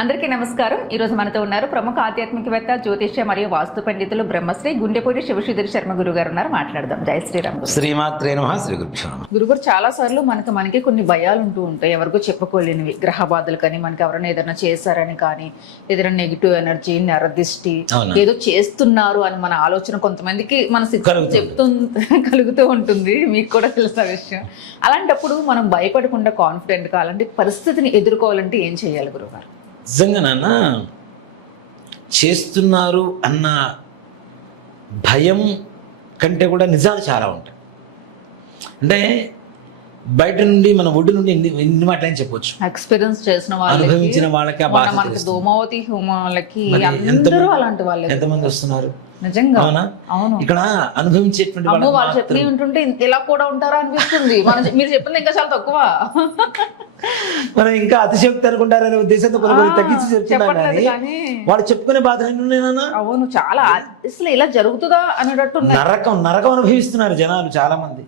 అందరికీ నమస్కారం. ఈ రోజు మనతో ఉన్నారు ప్రముఖ ఆధ్యాత్మికవేత్త, జ్యోతిష్య మరియు వాస్తు పండితులు బ్రహ్మశ్రీ గుండెపూడి శివశ్రీధర్ శర్మ గురువు గారు ఉన్నారు. మాట్లాడదాం. జై శ్రీరామ్. శ్రీమాత్రే నమః. శ్రీ గురుభ్యో నమః. గురుగారు, చాలా సార్లు మనకి కొన్ని భయాలు ఉంటూ ఉంటాయి, ఎవరికో చెప్పుకోలేనివి. గ్రహ బాధలు కానీ, మనకి ఎవరైనా ఏదైనా చేశారని కానీ, ఏదైనా నెగిటివ్ ఎనర్జీ, నరదిష్టి, ఏదో చేస్తున్నారు అని మన ఆలోచన కొంతమందికి మన కలుగుతూ ఉంటుంది. మీకు కూడా తెలుసా విషయం. అలాంటప్పుడు మనం భయపడకుండా కాన్ఫిడెంట్ గా అలాంటి పరిస్థితిని ఎదుర్కోవాలంటే ఏం చేయాలి గురుగారు? నిజంగా నాన్న, చేస్తున్నారు అన్న భయం కంటే కూడా నిజాలు చాలా ఉంటాయి. అంటే బయట నుండి మన ఒడ్డు నుండి ఎన్ని మాటలని చెప్పొచ్చు. ఎక్స్పీరియన్స్ చేసిన వాళ్ళకి, అనుభవించిన వాళ్ళకి ఆ బాధ మనకి ధూమావతి హోమాలకి అందరూ అలాంటి వాళ్ళే. ఎంతమంది వస్తున్నారు నిజంగా. అవును. ఇక్కడ అనుభవించేటువంటి వాళ్ళు చెప్పి ఉంటుంటే ఇలా కూడా ఉంటారా అనిపిస్తుంది. మీరు చెప్పింది ఇంకా చాలా తక్కువ. మనం ఇంకా అతిశక్తి అనుకుంటారనే ఉద్దేశంతో కొన్ని తగ్గించి చెప్తున్నాను. వాళ్ళు చెప్పుకునే బాధలు ఎన్ని ఉన్నాయన్నా? అవును, చాలా. అసలు ఇలా జరుగుతుందా అనేటట్టు నరకం అనుభవిస్తున్నారు జనాలు చాలా మంది.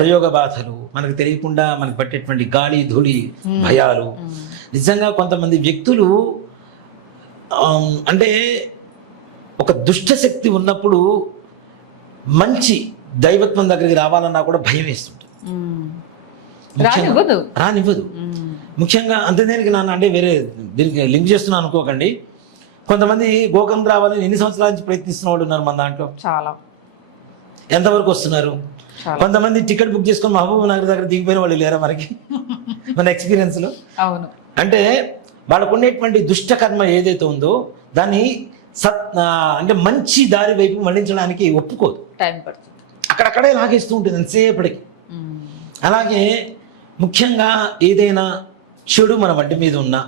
ప్రయోగ బాధలు, మనకు తెలియకుండా మనకు పట్టేటువంటి గాలి ధూళి భయాలు. నిజంగా కొంతమంది వ్యక్తులు అంటే ఒక దుష్ట శక్తి ఉన్నప్పుడు మంచి దైవత్వం దగ్గరికి రావాలన్నా కూడా భయం వేస్తుంటుంది. రానివ్వదు. ముఖ్యంగా అంతేదానికి నాన్న, అంటే వేరే దీనికి లింక్ చేస్తున్నాను అనుకోకండి. కొంతమంది గోకం రావాలని ఎన్ని సంవత్సరాల నుంచి ప్రయత్నిస్తున్న వాళ్ళు ఉన్నారు మన దాంట్లో. చాలా. ఎంతవరకు వస్తున్నారు? కొంతమంది టికెట్ బుక్ చేసుకొని మహబూబ్ నగర్ దగ్గర దిగిపోయిన వాళ్ళు లేరా మనకి మన ఎక్స్పీరియన్స్ లో? అవును. అంటే వాళ్ళకు ఉండేటువంటి దుష్ట కర్మ ఏదైతే ఉందో దాన్ని అంటే మంచి దారి వైపు మళ్లించడానికి ఒప్పుకోదు. టైం పడుతుంది. అక్కడక్కడే లాగేస్తూ ఉంటుంది ఎంతసేపటికి. అలాగే ముఖ్యంగా ఏదైనా చెడు మన వంటి మీద ఉన్నా,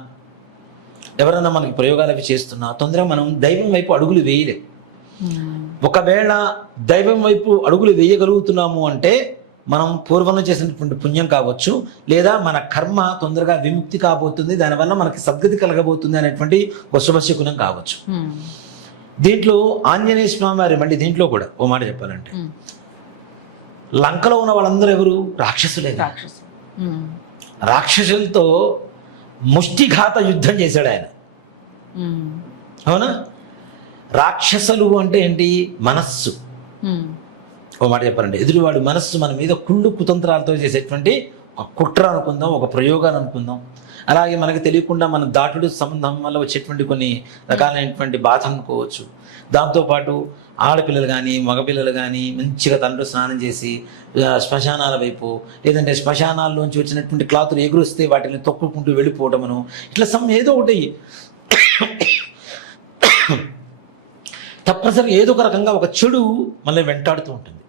ఎవరైనా మనకి ప్రయోగాలు అవి చేస్తున్నా తొందరగా మనం దైవం వైపు అడుగులు వేయలేం. ఒకవేళ దైవం వైపు అడుగులు వేయగలుగుతున్నాము అంటే మనం పూర్వంలో చేసినటువంటి పుణ్యం కావచ్చు, లేదా మన కర్మ తొందరగా విముక్తి కాబోతుంది, దానివల్ల మనకి సద్గతి కలగబోతుంది అనేటువంటి ఒక శుభశకునం కావచ్చు. దీంట్లో ఆంజనేయ స్వామి వారి మళ్ళీ దీంట్లో కూడా ఓ మాట చెప్పాలంటే, లంకలో ఉన్న వాళ్ళందరూ ఎవరు? రాక్షసులే. రాక్షసులతో ముష్టిఘాత యుద్ధం చేశాడు ఆయన. అవునా? రాక్షసులు అంటే ఏంటి? మనస్సు. ఓ మాట చెప్పాలంటే, ఎదురువాడు మనస్సు మన మీద కుళ్ళు కుతంత్రాలతో చేసేటువంటి ఒక కుట్ర అనుకుందాం, ఒక ప్రయోగాలు అనుకుందాం. అలాగే మనకు తెలియకుండా మన దాటుడు సంబంధం వల్ల వచ్చేటువంటి కొన్ని రకాలైనటువంటి బాధ అనుకోవచ్చు. దాంతోపాటు ఆడపిల్లలు కానీ మగపిల్లలు కానీ మంచిగా తనలో స్నానం చేసి శ్మశానాల వైపు, లేదంటే శ్మశానాల్లోంచి వచ్చినటువంటి క్లాతులు ఎగురొస్తే వాటిని తొక్కుకుంటూ వెళ్ళిపోవటమను, ఇట్లా ఏదో ఒకటి తప్పనిసరిగా ఏదో ఒక రకంగా ఒక చెడు మనల్ని వెంటాడుతూ ఉంటుంది.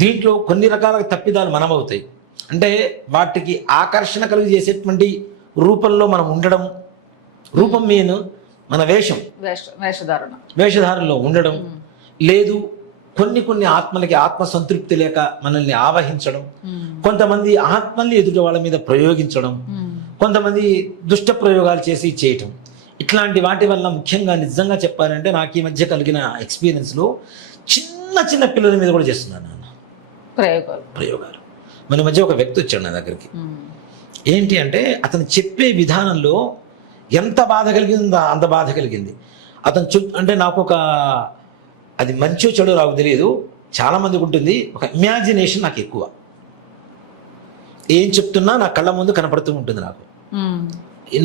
దీంట్లో కొన్ని రకాల తప్పిదాలు మనమవుతాయి. అంటే వాటికి ఆకర్షణ కలిగి చేసేటువంటి రూపంలో మనం ఉండడం, రూపం మీన్ మన వేషధారణలో ఉండడం, లేదు కొన్ని ఆత్మలకి ఆత్మ సంతృప్తి లేక మనల్ని ఆవహించడం, కొంతమంది ఆత్మల్ని ఎదుటి వాళ్ళ మీద ప్రయోగించడం, కొంతమంది దుష్ట ప్రయోగాలు చేసి చేయటం. ఇట్లాంటి వాటి వల్ల ముఖ్యంగా నిజంగా చెప్పాలంటే నాకు ఈ మధ్య కలిగిన ఎక్స్పీరియన్స్లో చిన్న పిల్లల మీద కూడా చేస్తున్నాను నాన్న ప్రయోగాలు. మన మధ్య ఒక వ్యక్తి వచ్చాడు నా దగ్గరికి. ఏంటి అంటే అతను చెప్పే విధానంలో ఎంత బాధ కలిగిందో అంత బాధ కలిగింది. అతను అంటే నాకు ఒక, అది మంచో చెడు నాకు తెలియదు, చాలామందికి ఉంటుంది, ఒక ఇమాజినేషన్ నాకు ఎక్కువ. ఏం చెప్తున్నా నా కళ్ళ ముందు కనపడుతూ ఉంటుంది.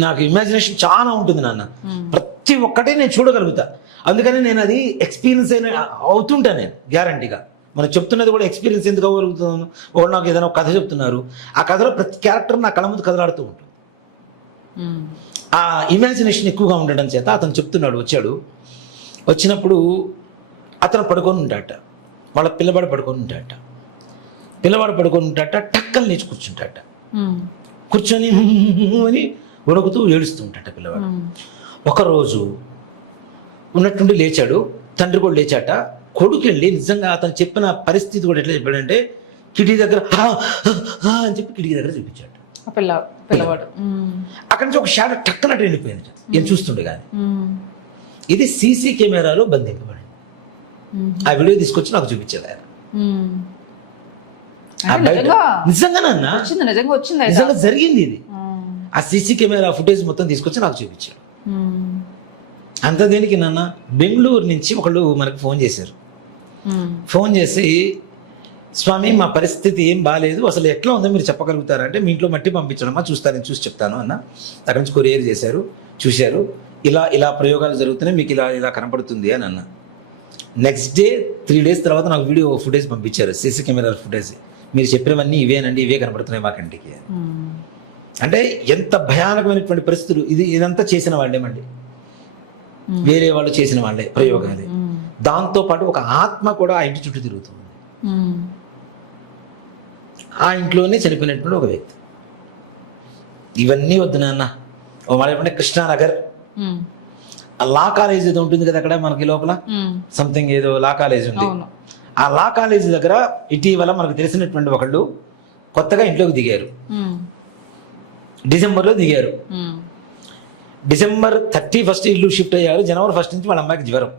నాకు ఇమాజినేషన్ చాలా ఉంటుంది నాన్న. ప్రతి ఒక్కటే నేను చూడగలుగుతా. అందుకని నేను అది ఎక్స్పీరియన్స్ అవుతుంటా నేను గ్యారంటీగా. మనం చెప్తున్నది కూడా ఎక్స్పీరియన్స్ ఎందుకు అవ్వగలుగుతున్నాను. ఒకటి నాకు ఏదైనా ఒక కథ చెప్తున్నారు, ఆ కథలో ప్రతి క్యారెక్టర్ నా కళ్ళ ముందు కదలాడుతూ ఉంటుంది. ఆ ఇమాజినేషన్ ఎక్కువగా ఉండడం చేత అతను చెప్తున్నాడు. వచ్చినప్పుడు అతను పడుకొని ఉంటాడట, వాళ్ళ పిల్లవాడు పడుకొని ఉంటాడట. టక్కని లేచి కూర్చుంటాడట. కూర్చొని అని ఉడుకుతూ ఏడుస్తూ ఉంటాడట పిల్లవాడు. ఒకరోజు ఉన్నట్టుండి లేచాడు, తండ్రి కూడా లేచాట. కొడుకు వెళ్ళి నిజంగా అతను చెప్పిన పరిస్థితి కూడా ఎట్లా చెప్పాడంటే, కిటికీ దగ్గర అని చెప్పి కిటికీ దగ్గర చూపించాడు పిల్లవాడు. అక్కడి నుంచి ఒక షాడో టక్కనట్టు వెళ్ళిపోయింది ఏం చూస్తుండే కానీ. ఇది సీసీ కెమెరాలో బంధింపబడింది. ఆ వీడియో తీసుకొచ్చి నాకు చూపించాడు ఆయన. నిజంగా జరిగింది ఇది. ఆ సీసీ కెమెరా ఫుటేజ్ మొత్తం తీసుకొచ్చి నాకు చూపించాడు. అంత దేనికి నాన్న, బెంగళూరు నుంచి ఒకళ్ళు మనకు ఫోన్ చేశారు. ఫోన్ చేసి, స్వామి మా పరిస్థితి ఏం బాగాలేదు, అసలు ఎట్లా ఉందో మీరు చెప్పగలుగుతారంటే, మీ ఇంట్లో మట్టి పంపించడమ్మా, చూస్తాను చూసి చెప్తాను అన్న. అక్కడి నుంచి కొరియర్ చేశారు, చూశారు, ఇలా ఇలా ప్రయోగాలు జరుగుతున్నాయి, మీకు ఇలా ఇలా కనపడుతుంది అని అన్న. నెక్స్ట్ డే 3 days తర్వాత నాకు వీడియో ఫుటేజ్ పంపించారు, సీసీ కెమెరా ఫుటేజ్. మీరు చెప్పినవన్నీ ఇవేనండి, ఇవే కనపడుతున్నాయి మా కంటికి. అంటే ఎంత భయానకమైనటువంటి పరిస్థితులు. ఇదంతా చేసిన వాళ్ళేమండి, వేరే వాళ్ళు చేసిన వాళ్ళే ప్రయోగాలే. దాంతోపాటు ఒక ఆత్మ కూడా ఆ ఇంటి చుట్టూ తిరుగుతుంది. ఆ ఇంట్లోనే చనిపోయినటువంటి ఒక వ్యక్తి. ఇవన్నీ వద్దు నాన్న. ఓ మాట చెప్పండి, కృష్ణానగర్ ఆ లా కాలేజ్ ఏదో ఉంటుంది కదా అక్కడ మనకి లోపల, సంథింగ్ ఏదో లా కాలేజ్ ఉంది. ఆ లా కాలేజ్ దగ్గర ఇటీవల మనకు తెలిసినటువంటి ఒకళ్ళు కొత్తగా ఇంట్లోకి దిగారు. డిసెంబర్లో దిగారు. December 31st ఇల్లు షిఫ్ట్ అయ్యారు. January 1st నుంచి వాళ్ళ అమ్మాయికి జ్వరం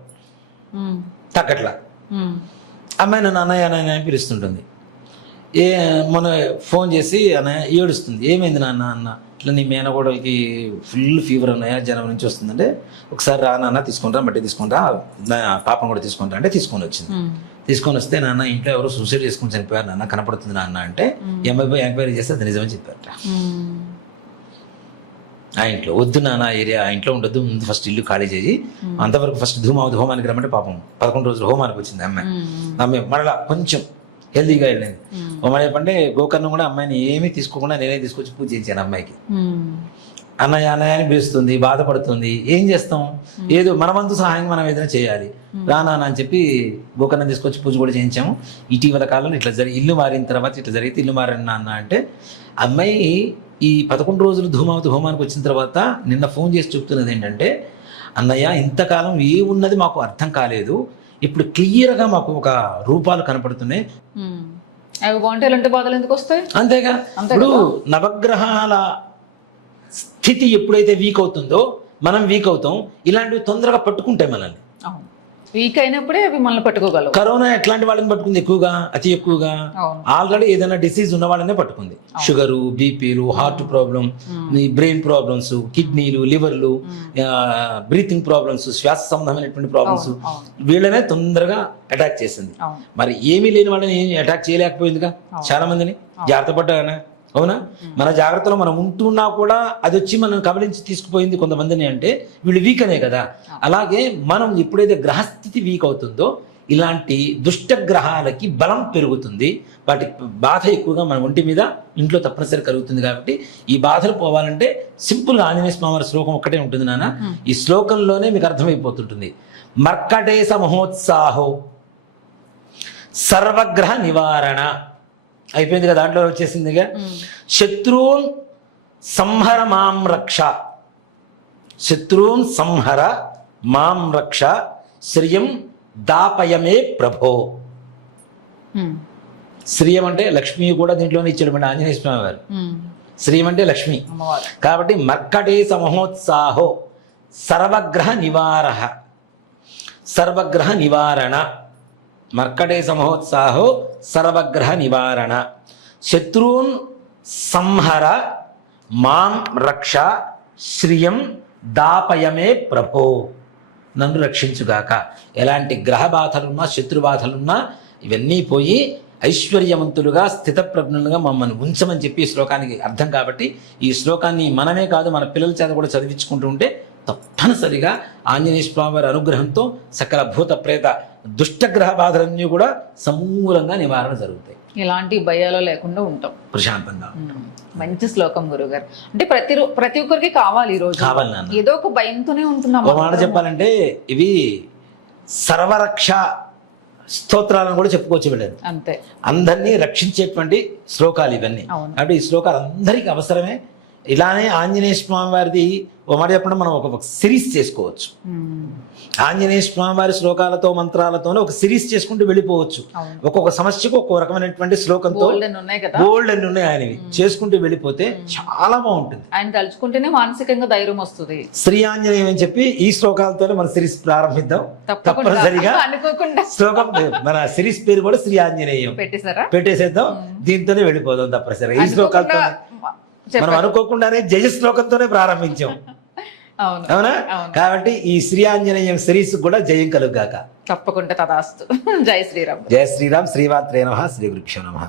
తగ్గట్లా. అమ్మాయి నన్ను అన్నయ్య అన్నయ్య అని పిలుస్తుంటుంది. మొన్న ఫోన్ చేసి అన్నయ్య ఏడుస్తుంది, ఏమైంది నాన్న అన్న, ఇట్లా నీ మేనగోడలకి ఫుల్ ఫీవర్ అన్నయ్య, జనవరి నుంచి వస్తుందంటే, ఒకసారి రా నాన్న తీసుకుంటా, బట్టి తీసుకుంటా, పాపం కూడా తీసుకుంటా అంటే తీసుకొని వచ్చింది. తీసుకొని వస్తే, నాన్న ఇంట్లో ఎవరో సూసైడ్ చేసుకుని చనిపోయారు నాన్న, కనపడుతుంది నాన్న అంటే, ఎంఐ ఎంక్వైరీ చేస్తే అది నిజమని చెప్పారట. ఆ ఇంట్లో వద్దు నాన్న, ఏరియా ఆ ఇంట్లో ఉండొద్దు, ముందు ఫస్ట్ ఇల్లు ఖాళీ చేసి, అంతవరకు ఫస్ట్ హోమానికి రమ్మంటే, పాపం 11 రోజులు హోమానికి వచ్చింది అమ్మాయి మళ్ళా కొంచెం హెల్దీగా వెళ్ళింది. హోమాన్ని చెప్పంటే గోకర్ణం కూడా అమ్మాయిని ఏమీ తీసుకోకుండా నేనే తీసుకొచ్చి పూజ చేయించాను అమ్మాయికి. అన్నయ్య అన్నయ్య అని పిలుస్తుంది, బాధపడుతుంది, ఏం చేస్తాం, ఏదో మన వంతు సహాయం మనం ఏదైనా చేయాలి, రానా అని చెప్పి గోకర్ణం తీసుకొచ్చి పూజ కూడా చేయించాము. ఇటీవల కాలంలో ఇట్లా ఇల్లు మారిన తర్వాత ఇట్లా జరిగితే ఇల్లు మారిన నాన్న అంటే, అమ్మాయి ఈ 11 రోజులు హోమానికి వచ్చిన తర్వాత నిన్న ఫోన్ చేసి చెప్తున్నది ఏంటంటే, అన్నయ్య ఇంతకాలం ఏమున్నది మాకు అర్థం కాలేదు, ఇప్పుడు క్లియర్గా మాకు ఒక రూపాలు కనపడుతున్నాయి. అవి బాగుంటే ఎలాంటి బాధలు ఎందుకు వస్తాయి? అంతేగా. ఇప్పుడు నవగ్రహాల స్థితి ఎప్పుడైతే వీక్ అవుతుందో మనం వీక్ అవుతాం, ఇలాంటివి తొందరగా పట్టుకుంటాయి మనల్ని. వీక్ అయినప్పుడే అవి మనల్ని పట్టుకోగలవు. కరోనా ఎట్లాంటి వాళ్ళని పట్టుకుంది ఎక్కువగా, అతి ఎక్కువగా ఆల్రెడీ ఏదైనా డిసీజ్ ఉన్న వాళ్ళనే పట్టుకుంది. షుగరు, బీపీలు, హార్ట్ ప్రాబ్లం, బ్రెయిన్ ప్రాబ్లమ్స్, కిడ్నీలు, లివర్లు, బ్రీతింగ్ ప్రాబ్లమ్స్, శ్వాస సంబంధమైనటువంటి ప్రాబ్లమ్స్, వీళ్ళనే తొందరగా అటాక్ చేసింది. మరి ఏమీ లేని వాళ్ళని అటాక్ చేయలేకపోయిందిగా చాలా మందిని. జాగ్రత్త పడ్డాగానే, అవునా? మన జాగ్రత్తలో మనం ఉంటున్నా కూడా అది వచ్చి మనం కబలించి తీసుకుపోయింది కొంతమందిని, అంటే వీళ్ళు వీక్ అనే కదా. అలాగే మనం ఎప్పుడైతే గ్రహస్థితి వీక్ అవుతుందో ఇలాంటి దుష్ట గ్రహాలకి బలం పెరుగుతుంది, వాటి బాధ ఎక్కువగా మన ఒంటి మీద ఇంట్లో తప్పనిసరి కలుగుతుంది. కాబట్టి ఈ బాధలు పోవాలంటే సింపుల్గా ఆంజనేయ స్వామి శ్లోకం ఒక్కటే ఉంటుంది నాన్న. ఈ శ్లోకంలోనే మీకు అర్థమైపోతుంటుంది. మర్కటేశ మహోత్సాహో సర్వగ్రహ నివారణ అయిపోయింది కదా, దాంట్లో వచ్చేసిందిగా. శత్రూన్ సంహర మాం రక్ష, శత్రూన్ సంహర మాం రక్ష, శ్రియం దాపయమే ప్రభో. శ్రియం అంటే లక్ష్మి కూడా దీంట్లోనే ఇచ్చాడు మన ఆంజనేయ స్వామి వారు. శ్రీయం అంటే లక్ష్మి కాబట్టి మర్కటేశ మహోత్సాహో సర్వగ్రహ నివార, సర్వగ్రహ నివారణ, మర్కటేశ మహోత్సాహో సర్వగ్రహ నివారణ, శత్రూన్ సంహర మాం రక్ష, శ్రియం దాపయమే ప్రభో. నన్ను రక్షించుగాక. ఎలాంటి గ్రహ బాధలున్నా, శత్రు బాధలున్నా ఇవన్నీ పోయి ఐశ్వర్యవంతులుగా స్థితప్రజ్ఞులుగా మమ్మల్ని ఉంచమని చెప్పి ఈ శ్లోకానికి అర్థం. కాబట్టి ఈ శ్లోకాన్ని మనమే కాదు మన పిల్లల చేత కూడా చదివించుకుంటూ ఉంటే తప్పనిసరిగా ఆంజనేయ స్వామి వారి అనుగ్రహంతో సకల భూత ప్రేత దుష్టగ్రహ బాధలన్నీ కూడా సమూలంగా నివారణ జరుగుతాయి. ఎలాంటి భయాలు లేకుండా ఉంటాం, ప్రశాంతంగా. మంచి శ్లోకం గురుగారు. అంటే ప్రతి ఒక్కరికి కావాలి, ఈ రోజు కావాలి నాన్న. ఏదో ఒక భయంతోనే ఉంటున్నాం. ఒక మాట చెప్పాలంటే ఇవి సర్వరక్ష స్తోత్రాలను కూడా చెప్పుకోవచ్చు వీళ్ళని. అంతే, అందరినీ రక్షించేటువంటి శ్లోకాలు ఇవన్నీ. కాబట్టి ఈ శ్లోకాలు అందరికీ అవసరమే. ఇలానే ఆంజనేయ స్వామి వారిది ఓ మాట చెప్పడం, మనం ఒక సిరీస్ చేసుకోవచ్చు. ఆంజనేయ స్వామి వారి శ్లోకాలతో మంత్రాలతోనే ఒక సిరీస్ చేసుకుంటూ వెళ్ళిపోవచ్చు. ఒక్కొక్క సమస్యకు ఒక్కొక్క రకమైనటువంటి శ్లోకంతో గోల్డ్ అని ఉన్నాయి ఆయనవి చేసుకుంటూ వెళ్ళిపోతే చాలా బాగుంటుంది. ఆయన తలుచుకుంటేనే మానసికంగా ధైర్యం వస్తుంది. శ్రీ ఆంజనేయం అని చెప్పి ఈ శ్లోకాలతోనే మన సిరీస్ ప్రారంభిద్దాం. తప్పనిసరిగా శ్లోకం మన సిరీస్ పేరు కూడా శ్రీ ఆంజనేయం పెట్టేసేద్దాం. దీంతోనే వెళ్ళిపోదాం తప్పనిసరిగా. ఈ శ్లోకాలతో మనం అనుకోకుండానే జయ శ్లోకంతోనే ప్రారంభించాం. అవును అవునా? అవును. కాబట్టి ఈ శ్రీ ఆంజనేయం సిరీస్ కూడా జయం కలుగాక. తప్పకుండా తదాస్తు. జై శ్రీరామ్. జయ శ్రీరామ్. శ్రీమాత్రే నమః. శ్రీ గురుభ్యో నమః.